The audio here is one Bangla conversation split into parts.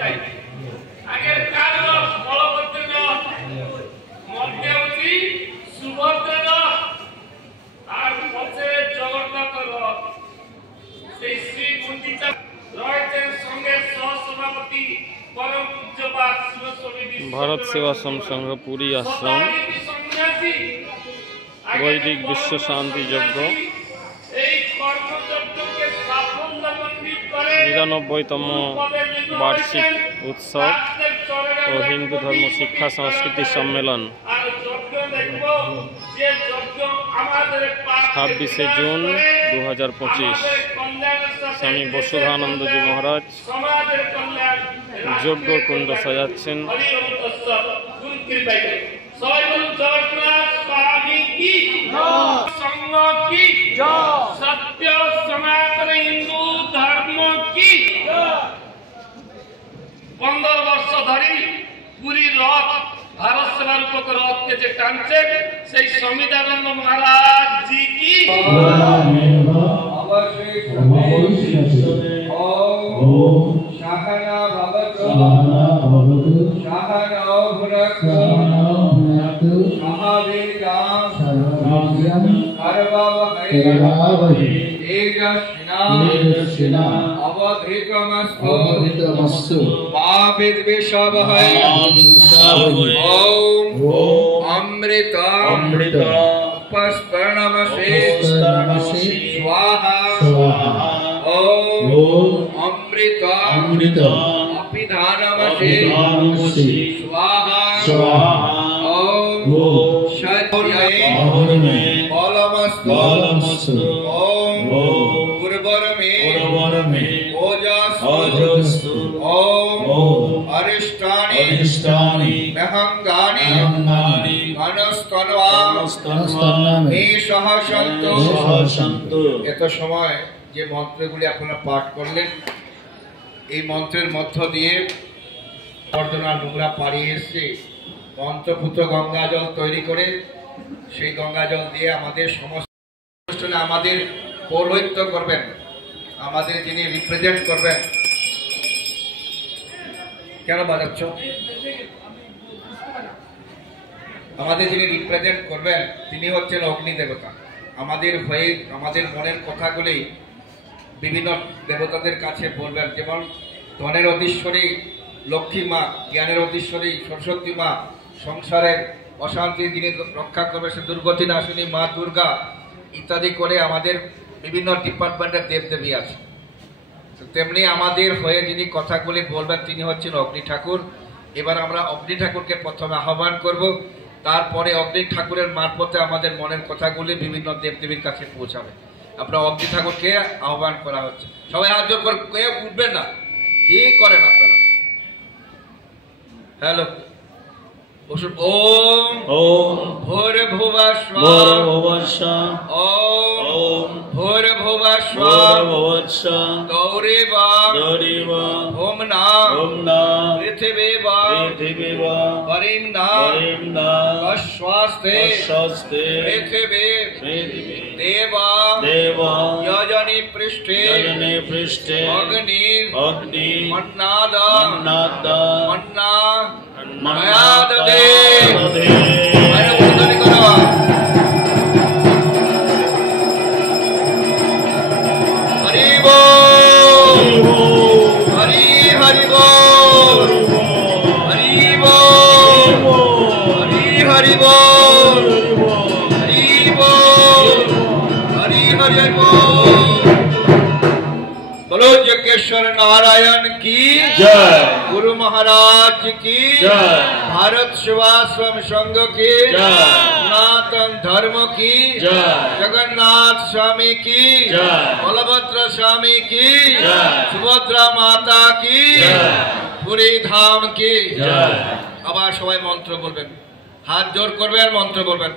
যায় আগের কারণ বলভদ্র মধ্যে হচ্ছে সুভদ্র আর পথে জগন্নাথ সেই শ্রী গুন্ডিচা রয়েছেন সঙ্গে সহসভাপতি পরম পূজ্যপাদ শিবস্বামী ভারত সেবাশ্রম সংঘ পুরী আশ্রম বৈদিক বিশ্ব শান্তি যজ্ঞ ৯৯তম বার্ষিক উৎসব ও হিন্দু ধর্ম শিক্ষা সংস্কৃতি সম্মেলন ২৬শে জুন ২০২৫ স্বামী বসুধানন্দজি মহারাজ যজ্ঞ কুণ্ড সাজাচ্ছেন। सत्य सनातन हिंदू धर्म की 15 वर्ष धरी पूरी रथ भारत सेवा रूपक रथ के जे टांचे से संविधानंद महाराज जी की अवधृतमस्तु पापविद्वेषावहै अमृत उपस्पर्णमसि स्वाहा अमृत अपिधानमसि स्वाहा बलमस्तु अरिष्टानि महंगानि এত সময় যে মন্ত্রগুলি আপনারা পাঠ করলেন এই মন্ত্রের মধ্য দিয়ে আবর্জনা নোংরা পাড়িয়ে এসে মন্ত্রপুত্র গঙ্গা জল তৈরি করে সেই গঙ্গা জল দিয়ে আমাদের সমস্ত অনুষ্ঠানে আমাদের পৌরোহিত্য করবেন, আমাদের যিনি রিপ্রেজেন্ট করবেন। কেন বাজাচ্ছ? আমাদের যিনি রিপ্রেজেন্ট করবেন তিনি হচ্ছেন অগ্নি দেবতা। আমাদের হয়ে আমাদের মনের কথাগুলি বিভিন্ন দেবতাদের কাছে বলবেন, যেমন ধনের অধীশ্বরী লক্ষ্মী মা, জ্ঞানের অধীশ্বরী সরস্বতী মা, সংসারের অশান্তি যিনি রক্ষা করবে সে দুর্গতি নাশিনী মা দুর্গা ইত্যাদি করে আমাদের বিভিন্ন ডিপার্টমেন্টের দেবদেবী আছে। তেমনি আমাদের হয়ে যিনি কথাগুলি বলবেন তিনি হচ্ছেন অগ্নি ঠাকুর। এবার আমরা অগ্নি ঠাকুরকে প্রথমে আহ্বান করব, তারপরে অগ্নি ঠাকুরের মারফতে আমাদের মনের কথাগুলি বিভিন্ন দেবদেবীর কাছে পৌঁছাবে। আপনারা অগ্নি ঠাকুরকে আহ্বান করা হচ্ছে। সবাই হাত জোর করে কেউ উঠবেন না, কি করেন আপনারা? হ্যালো ओम ओम भूर्भुवः स्वः ओम भूर्भुवः स्वः गौरीव होमना पृथिवीव वरिम्ना कश्वास्ते पृथिवी देव यजनि पृष्ठे अग्नि मन्नाद मन्ना मयाद दे मैंने उद्धरण करो। हरि बोल हरि हरि बोल हरि बोल हरि हरि बोल हरि बोल हरि हरि बोल। बोलो जगेश्वर नारायण की जय, गुरु महाराज की जय, भारत सेवाश्रम संघ की जय, सनातन धर्म की जय, जगन्नाथ स्वामी की जय, बलभद्र स्वामी की जय, सुभद्रा माता की जय, पुरी धाम की जय। আবার সবাই মন্ত্র বলবেন, হাত জোর করবেন, মন্ত্র বলবেন।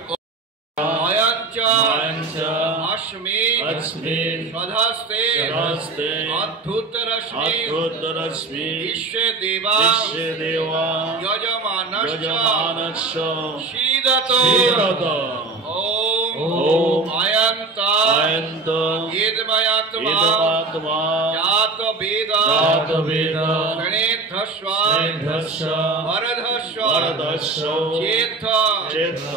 अस्मि स्वधस्ते अद्भुतरश्मि विश्वे देवा यजमानश्च शीदतो ओम अयंत यद्मयात्मा जात वेद गणेश স্নেহধস্ব স্নেহধস্য বরধস্ব বরদস্য চেত্থ চেত্থ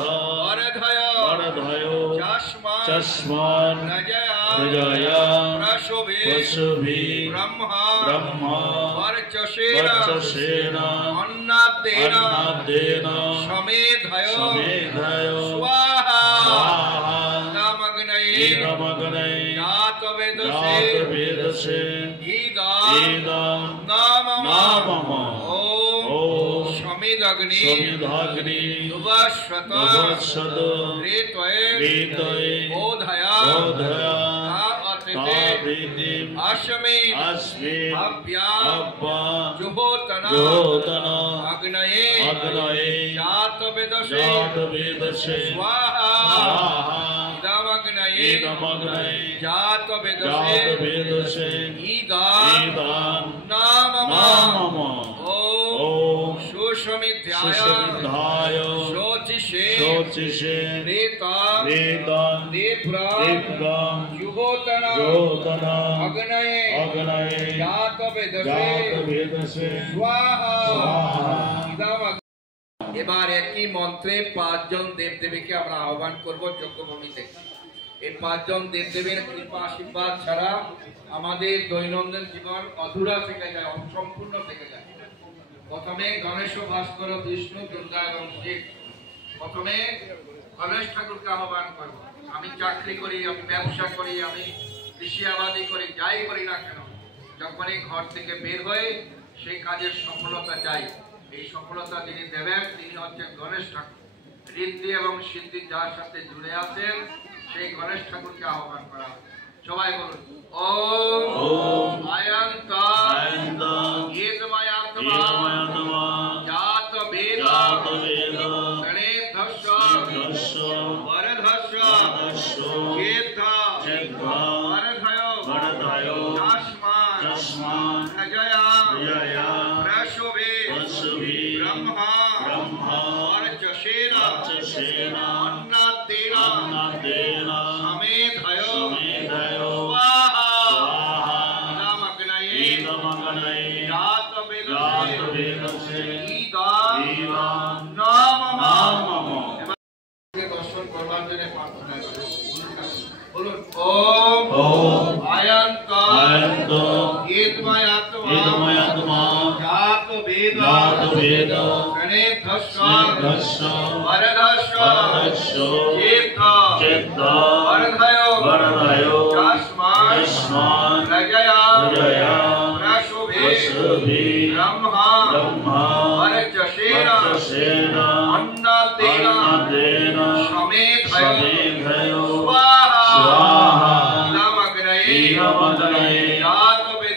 বরধয় বরধয় চস্মাৎ চস্মাৎ রজয়া রজয়া প্রশোভে প্রশোভি ব্রহ্মা ব্রহ্মা বর্চসেন বর্চসেন অন্নাদ্যেন অন্নাদ্যেন সমেধয় সমেধয় স্বাহা স্বাহা নামগ্নয়ে নমগ্নয়ে জাতবেদসে জাতবেদসে ইদম ইদম নামম নামম ওম ওম সমিদগ্নি সমিধাগ্নি দুবশ্বত নভস্যদ রেতয়ে বেদয়ে বোধয়া বোধয়া তাপতিতে তাবৃতিম আশমে আস্মে আভ্যা আব্বা জুহোতন জোতন অগ্নয়ে অগ্নয়ে জাতবেদসে জাতবেদসে স্বাহা স্বাহা ইদমগ্নয়ে ইদমগ্নয়ে জাতবেদসে জাতবেদসে ইদম ইদম নামম নামম ওম ওম সুসমিধ্যায় সুসমিধায় শোচিষে শোচিষে রেতম বেদম দেপ্রা দিব্যম জুহোতন জোতন অগ্নয়ে অগ্নয়ে জাতবেদসে জাতবেদসে স্বাহা স্বাহা ইদম। এবার একই মন্ত্রে 5 জন দেবদেবীকে আমরা আহ্বান করব যজ্ঞভূমি থেকে। এই 5 জন দেবদেবীর কৃপা আশীর্বাদ ছাড়া আমাদের দৈনন্দিন জীবন অধুরা থেকে যায়, অসম্পূর্ণ থেকে যায়। প্রথমে গণেশ, ভাস্কর, বিষ্ণু, দুর্গা এবং শিব। প্রথমে গণেশ ঠাকুরকে আহ্বান করব। আমি চাকরি করি, আমি ব্যবসা করি, আমি কৃষি আবাদি করি, যাই করি না কেন, যখনই ঘর থেকে বের হয়ে সেই কাজের সফলতা চাই, এই সফলতা যিনি দেবেন তিনি হচ্ছেন গণেশ ঠাকুর। ঋদ্ধি এবং সিদ্ধি যার সাথে জুড়ে আছেন সেই গণেশ ঠাকুরকে আহ্বান করা হয়। সবাই বলুন ওম আয়ন্ত ইদময়াত্মা জাত বেদ গণেশস্য বরধস্য চেত্থ বরধয় চস্মাৎ রজয়া প্রশোভে ব্রহ্মা বর্চসেন অন্নাদ্যেন সমেধয় স্বাহা ইদমগ্নয়ে জাতবেদসে ইদম নামম। দর্শন করবার জন্য প্রার্থনা করুন। বলুন ওম আয়ন্ত ইদময়াত্মা জাতবেদ গণেশস্য বরধস্য চেত্থ বরধয় চস্মাৎ রজয়া প্রশোভে ব্রহ্মা বর্চসেন অন্নাদ্যেন সমেধয় স্বাহা ইদমগ্নয়ে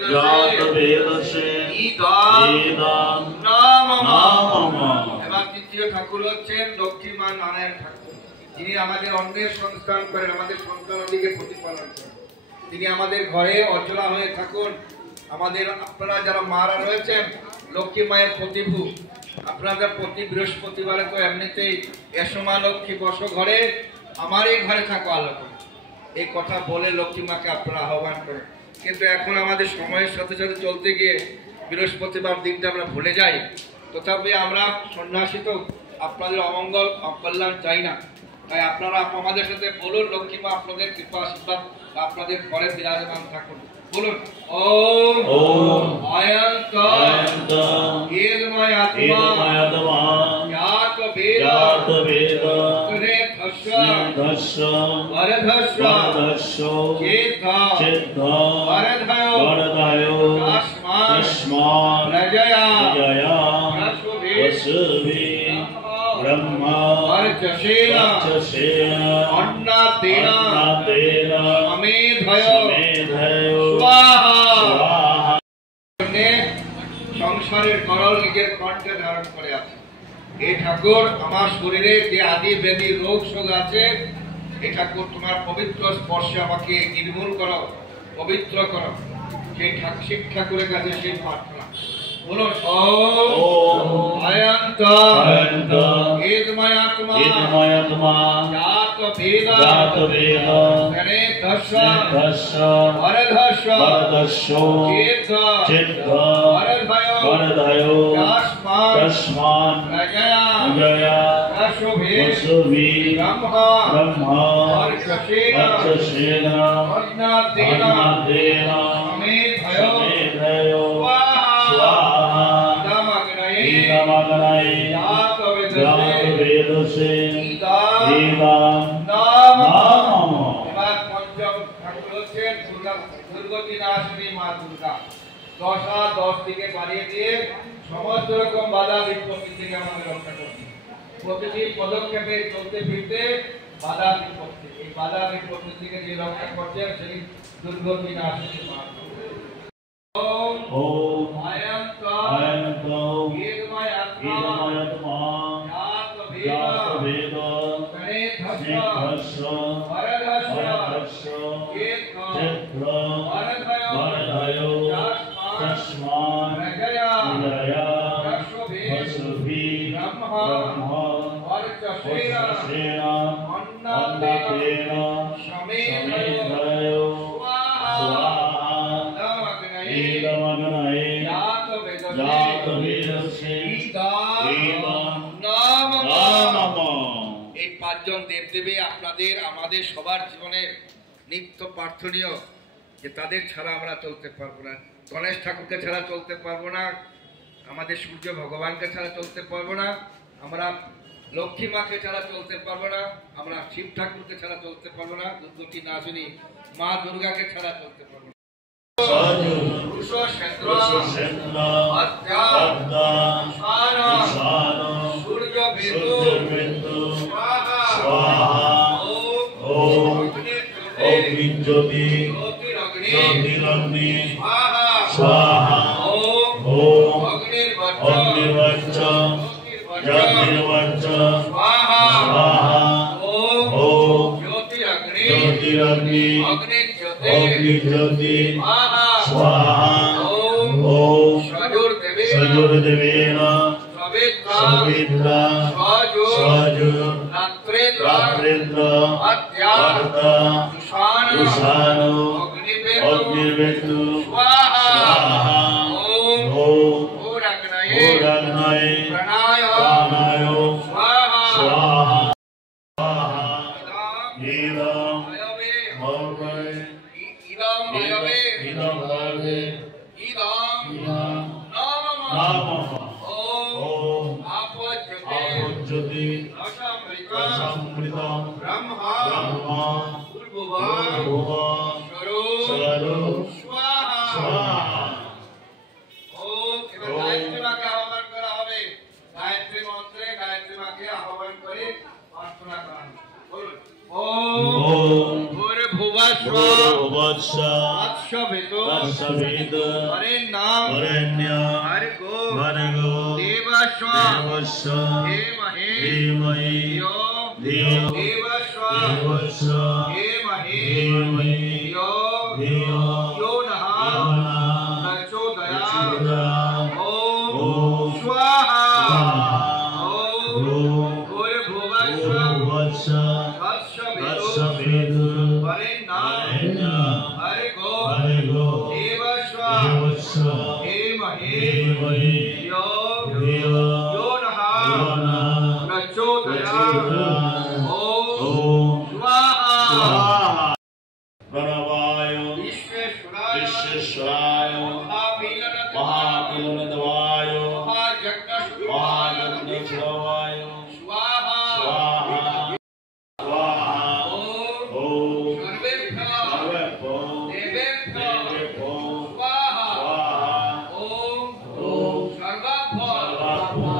জাতবেদসে ইদম নামম। এবার তৃতীয় ঠাকুর হচ্ছেন লক্ষ্মী মা নারায়ণ ঠাকুর। যিনি আমাদের অন্নের সংস্থান করেন, আমাদের সন্তানাদিকে প্রতিপালন করেন। তিনি আমাদের ঘরে অচলা হয়ে থাকুন। আমাদের আপনারা যারা মারা রয়েছেন লক্ষ্মী মায়ের প্রতিভূ, আপনাদের প্রতি বৃহস্পতিবারে তো এমনিতেই এসো মা লক্ষ্মী বসো ঘরে, আমারই ঘরে থাকো আলোক, এই কথা বলে লক্ষ্মী মাকে আপনারা আহ্বান করেন। কিন্তু এখন আমাদের সময়ের সাথে সাথে চলতে গিয়ে বৃহস্পতিবার দিনটা আমরা ভুলে যাই। তথাপি আমরা সন্ন্যাসী তো আপনাদের অমঙ্গল অকল্যাণ চাই না, তাই আপনারা আমাদের সাথে বলুন লক্ষ্মী মা আপনাদের কৃপা আশীর্বাদ আপনাদের ঘরে বিরাজমান থাকুন। বলুন ওম আয়ন্ত ইদময়াত্মা জাতবেদ গণেশস্য বরধস্য চেত্থ বরধয় চস্মাৎ রজয়া প্রশোভে ব্রহ্মা বর্চসেন অন্নাদ্যেন সমেধয় স্বাহা। সংসারের গরল নিজের কণ্ঠে ধারণ করে আছে। এই ঠাকুর আমার শরীরে যে আদি ব্যাধি রোগ শোক আছে, এই ঠাকুর তোমার পবিত্র স্পর্শে আমাকে নির্মূল করো, পবিত্র করো। সেই শিব ঠাকুরের কাছে সেই প্রার্থনা। বলুন ওম আয়ন্ত ইদময়াত্মা জাতবেদ গণেশস্য বরধস্য চেত্থ বরধয় वरदायो तस्मान् जया वसुभि ब्रह्मा वर्चसेन अन्नादेन समेधयो स्वाहा ईदमग्नये जातवेदसे ईदं नाम। এবার পঞ্চম ঠাকুর হচ্ছেন দুর্গতি নাশিনী মা দুর্গা। 10 দিকে বাড়িয়ে দিয়ে সমস্ত রকম বাধা বিপত্তি থেকে আমাদের রক্ষা করছে। প্রতিটি পদক্ষেপে চলতে ফিরতে বাধা বিপত্তি, এই বাধা বিপত্তি থেকে যে রক্ষা করছেন সেই দুর্গতি নাশিনী মা। ওম আয়ন্ত ইদময়াত্মা জাতবেদ গণেশস্য वरदस्य वरदयो तस्मान् जया वसुभि ब्रह्मा वर्चसेन अन्नादेन समेधयो स्वाहा ईदमग्नये जातवेदसे ईदं नाम। এই পাঁচজন দেবদেবী আপনাদের আমাদের সবার জীবনের নিত্য প্রার্থনীয়, যে তাদের ছাড়া আমরা চলতে পারবো না। গণেশ ঠাকুরকে ছাড়া চলতে পারবো না, আমাদের সূর্য ভগবানকে ছাড়া চলতে পারবো না, আমরা লক্ষ্মী মাকে ছাড়া চলতে পারবো না, আমরা শিব ঠাকুরকে ছাড়া চলতে পারবো না, দুর্গতি নাশিনী মা দুর্গাকে ছাড়া চলতে পারবো না। ज्योति ज्योतिरग्नि स्वाहा ओम अग्निर्वच्च ज्योतिर्वच्च स्वाहा ओम ज्योतिरग्नि अग्निज्योति स्वाहा ओम सजुर्देवेन सवित्रा स्वजु रात्रेन्द्र अद्या दुषानो अग्निर्वेतु स्वाहा ओम भूरग्नये प्राणायो स्वाहा ईदं भवे नामः ओम आपज्योति रसामृतं ब्रह्मा स्वरूप स्वाहा। ओम गायत्री माके आह्वान करा হবে, গায়ত্রী মন্ত্রে গায়ত্রী মাকে আহ্বান করে প্রার্থনা করা হবে। বলুন ওম ভূর্ভুবস্সঃ তৎসবিতু বরেণ্যং ভর্গো দেবস্য ধীমহি धियो देवस्व धीमहि धियो यो नः प्रचोदयात् ओम स्वाहा ओम भूर्भुवस्सः तत्सवितु वरेण्यं भर्गो देवस्व धीमहि धियो यो नः प्रचोदयात् प्रणवाय विश्वेश्वराय महापीलनदवाय महायज्ञशुभाय स्वाहा स्वाहा ओम सर्वेभ्यो देवेभ्यो स्वाहा ओम सर्वभ्यो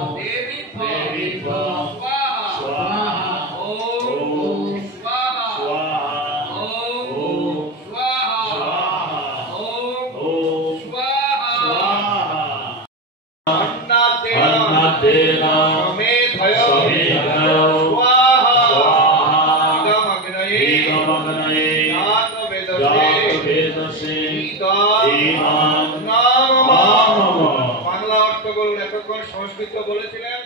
देवीभ्यो स्वाहा ओम বাংলা অর্থ বলুন। এতক্ষণ সংস্কৃত বলেছিলেন।